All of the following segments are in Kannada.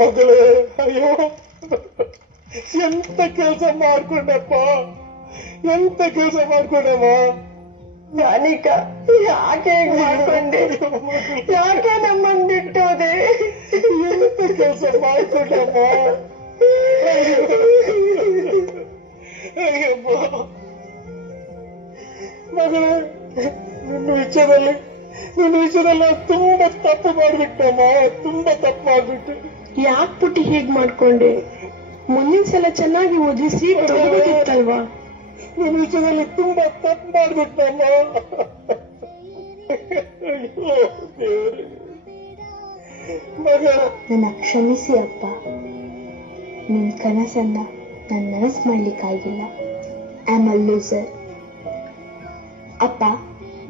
ಮಗಳೇ, ಅಯ್ಯೋ ಎಂತ ಕೆಲಸ ಮಾಡ್ಕೊಂಡಪ್ಪ, ಎಂತ ಕೆಲಸ ಮಾಡ್ಕೊಂಡಮ್ಮ. ಜಾನಿಕ, ಯಾಕೆ ಹೀಗ್ ಮಾಡ್ಕೊಂಡೆ? ಯಾಕೆ ನಮ್ಮನ್ ಬಿಟ್ಟೋದೆ? ಎಂತ ಕೆಲಸ ಮಾಡ್ಕೊಂಡಮ್ಮ. ಅಯ್ಯಪ್ಪ ಮಗಳೇ, ನಿನ್ನ ವಿಷಯದಲ್ಲಿ ತುಂಬಾ ತಪ್ಪು ಮಾಡ್ಬಿಟ್ಟಮ್ಮ, ತುಂಬಾ ತಪ್ಪು ಮಾಡ್ಬಿಟ್ಟು. ಯಾಕೆ ಪುಟ್ಟಿ ಹೀಗ್ ಮಾಡ್ಕೊಂಡೆ? ಮುಂದಿನ ಸಲ ಚೆನ್ನಾಗಿ ಓದಿ ಸೀಟ್ ತಗೋಬೇಕಿತ್ತಲ್ವಾ? ನಿನ್ನ ವಿಷಯದಲ್ಲಿ ತುಂಬಾ ತಪ್ಪು ಮಾಡ್ಬಿಟ್ಟಮ್ಮ. ಅಯ್ಯೋ ದೇವ್ರೆ, ಮಗ ನನ್ನ ಕ್ಷಮಿಸಿ ಅಪ್ಪ. ನಿನ್ ಕನಸನ್ನ ನಾನು ನನಸು ಮಾಡ್ಲಿಕ್ಕಾಗಿಲ್ಲ. I am a loser. ಅಪ್ಪ,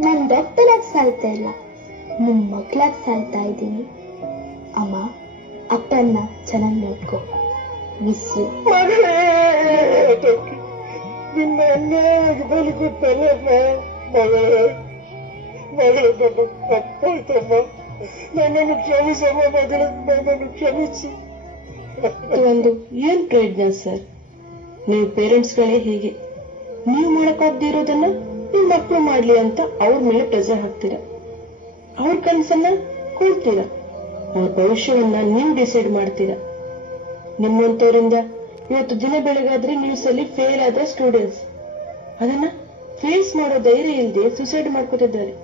ನಾನು ಡಾಕ್ಟರ್ ಆಗಿ ಸಾಯ್ತಾ ಇಲ್ಲ, ನಿಮ್ ಮಕ್ಕಳಾಗಿ ಸಾಯ್ತಾ ಇದ್ದೀನಿ. ಅಮ್ಮ, ಅಪ್ಪನ್ನ ಚೆನ್ನಾಗಿ ನೋಡ್ಕೊ. Miss you. ಮಗಳೇ, ನಿನ್ನ ಅನ್ಯಾಯವಾಗಿ ಬಲಿ ಕೊಟ್ಟಲ್ಲಮ್ಮ. ಮಗಳೇ, ನನ್ನ ತಪ್ಪಾಯ್ತಮ್ಮ. ನನ್ನನ್ನು ಕ್ಷಮಿಸಮ್ಮ ಮಗಳೇ, ನನ್ನನ್ನು ಕ್ಷಮಿಸು. ಒಂದು ಏನ್ ಪ್ರಯೋಜನ ಸರ್? ನೀವು ಪೇರೆಂಟ್ಸ್ಗಳೇ ಹೀಗೆ. ನೀವು ಮಾಡಕ್ಕಾಗದೇ ಇರೋದನ್ನ ನಿಮ್ ಮಕ್ಕಳು ಮಾಡ್ಲಿ ಅಂತ ಅವ್ರ ಮೇಲೆ ಪ್ರೆಷರ್ ಹಾಕ್ತೀರಾ, ಅವ್ರ ಕನಸನ್ನ ಕೊಡ್ತೀರಾ, ಅವ್ರ ಭವಿಷ್ಯವನ್ನ ನೀವು ಡಿಸೈಡ್ ಮಾಡ್ತೀರಾ. ನಿಮ್ಮಂತವರಿಂದ ಇವತ್ತು ದಿನ ಬೆಳಗಾದ್ರೆ ನ್ಯೂಸ್ ಅಲ್ಲಿ ಫೇಲ್ ಆದ ಸ್ಟೂಡೆಂಟ್ಸ್ ಅದನ್ನ ಫೇಸ್ ಮಾಡೋ ಧೈರ್ಯ ಇಲ್ಲದೆ ಸುಸೈಡ್ ಮಾಡ್ಕೋತಿದ್ದಾರೆ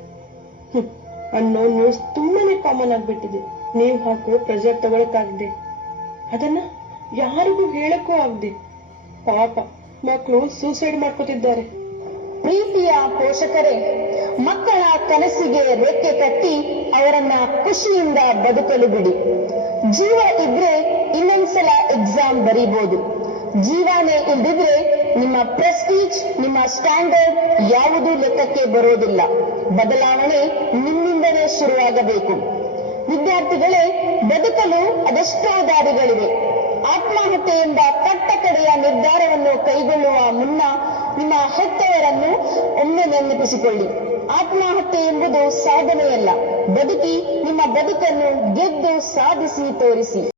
ಅನ್ನೋ ನ್ಯೂಸ್ ತುಂಬಾನೇ ಕಾಮನ್ ಆಗ್ಬಿಟ್ಟಿದೆ. ನೀವು ಹಾಕೋ ಪ್ರೆಷರ್ ತಗೊಳಕ್ಕಾಗದೆ, ಅದನ್ನ ಯಾರಿಗೂ ಹೇಳಕ್ಕೂ ಆಗದೆ ಪಾಪ ಮಕ್ಕಳು ಸೂಸೈಡ್ ಮಾಡ್ಕೋತಿದ್ದಾರೆ. ಪ್ರೀತಿಯ ಪೋಷಕರೇ, ಮಕ್ಕಳ ಕನಸಿಗೆ ರೆಕ್ಕೆ ಕಟ್ಟಿ ಅವರನ್ನ ಖುಷಿಯಿಂದ ಬದುಕಲು ಬಿಡಿ. ಜೀವ ಇದ್ರೆ ಇನ್ನೊಂದ್ಸಲ ಎಕ್ಸಾಮ್ ಬರೀಬಹುದು. ಜೀವನೇ ಇಲ್ದಿದ್ರೆ ನಿಮ್ಮ ಪ್ರೆಸ್ಟೀಜ್, ನಿಮ್ಮ ಸ್ಟ್ಯಾಂಡರ್ಡ್ ಯಾವುದೂ ಲೆಕ್ಕಕ್ಕೆ ಬರೋದಿಲ್ಲ. ಬದಲಾವಣೆ ನಿಮ್ಮಿಂದಲೇ ಶುರುವಾಗಬೇಕು. ವಿದ್ಯಾರ್ಥಿಗಳೇ, ಬದುಕಲು ಅದೆಷ್ಟೋ ದಾರಿಗಳಿವೆ. ಆತ್ಮಹತ್ಯೆ ಎಂಬ ಕಟ್ಟ ಕಡೆಯ ನಿರ್ಧಾರವನ್ನು ಕೈಗೊಳ್ಳುವ ಮುನ್ನ ನಿಮ್ಮ ಹೆತ್ತವರನ್ನು ಒಮ್ಮೆ ನೆನಪಿಸಿಕೊಳ್ಳಿ. ಆತ್ಮಹತ್ಯೆ ಎಂಬುದು ಸಾಧನೆಯಲ್ಲ. ಬದುಕಿ ನಿಮ್ಮ ಬದುಕನ್ನು ಗೆದ್ದು ಸಾಧಿಸಿ ತೋರಿಸಿ.